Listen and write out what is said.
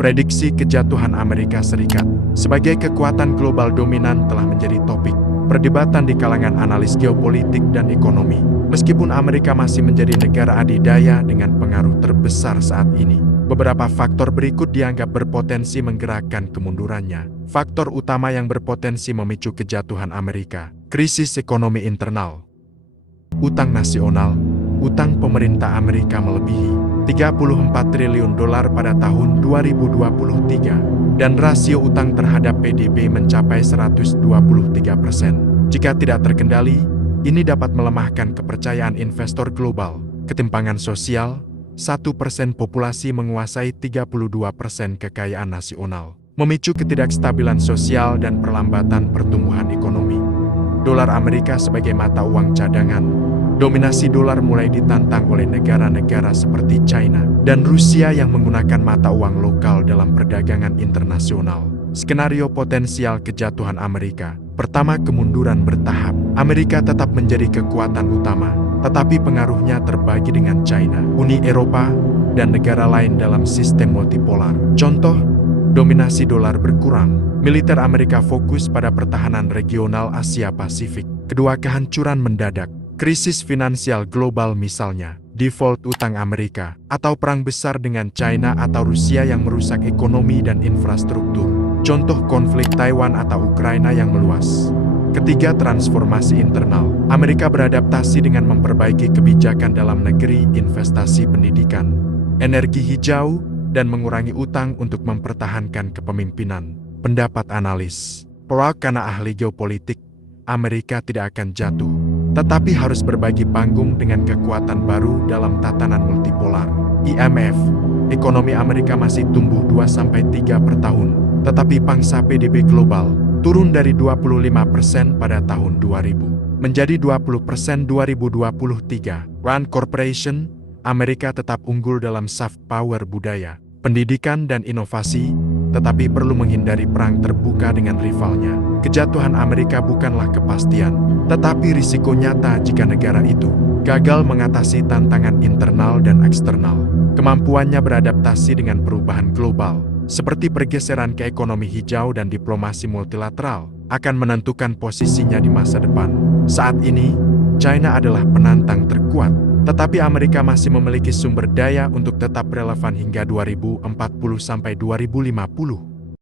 Prediksi kejatuhan Amerika Serikat sebagai kekuatan global dominan telah menjadi topik perdebatan di kalangan analis geopolitik dan ekonomi. Meskipun Amerika masih menjadi negara adidaya dengan pengaruh terbesar saat ini, beberapa faktor berikut dianggap berpotensi menggerakkan kemundurannya. Faktor utama yang berpotensi memicu kejatuhan Amerika: krisis ekonomi internal. Utang nasional. Utang pemerintah Amerika melebihi 34 triliun dolar pada tahun 2023, dan rasio utang terhadap PDB mencapai 123%. Jika tidak terkendali, ini dapat melemahkan kepercayaan investor global. Ketimpangan sosial, 1% populasi menguasai 32% kekayaan nasional, memicu ketidakstabilan sosial dan perlambatan pertumbuhan ekonomi. Dolar Amerika sebagai mata uang cadangan. Dominasi dolar mulai ditantang oleh negara-negara seperti China dan Rusia yang menggunakan mata uang lokal dalam perdagangan internasional. Skenario potensial kejatuhan Amerika. Pertama, kemunduran bertahap. Amerika tetap menjadi kekuatan utama, tetapi pengaruhnya terbagi dengan China, Uni Eropa, dan negara lain dalam sistem multipolar. Contoh, dominasi dolar berkurang. Militer Amerika fokus pada pertahanan regional Asia Pasifik. Kedua, kehancuran mendadak. Krisis finansial global misalnya, default utang Amerika, atau perang besar dengan China atau Rusia yang merusak ekonomi dan infrastruktur. Contoh konflik Taiwan atau Ukraina yang meluas. Ketiga, transformasi internal. Amerika beradaptasi dengan memperbaiki kebijakan dalam negeri, investasi pendidikan, energi hijau, dan mengurangi utang untuk mempertahankan kepemimpinan. Pendapat analis. Karena ahli geopolitik, Amerika tidak akan jatuh, tetapi harus berbagi panggung dengan kekuatan baru dalam tatanan multipolar. IMF, ekonomi Amerika masih tumbuh 2-3% per tahun, tetapi pangsa PDB global turun dari 25% pada tahun 2000 menjadi 20% 2023. Rand Corporation, Amerika tetap unggul dalam soft power budaya, pendidikan dan inovasi, tetapi perlu menghindari perang terbuka dengan rivalnya. Kejatuhan Amerika bukanlah kepastian, tetapi risiko nyata jika negara itu gagal mengatasi tantangan internal dan eksternal. Kemampuannya beradaptasi dengan perubahan global, seperti pergeseran ke ekonomi hijau dan diplomasi multilateral, akan menentukan posisinya di masa depan. Saat ini, China adalah penantang terkuat, tetapi Amerika masih memiliki sumber daya untuk tetap relevan hingga 2040 sampai 2050.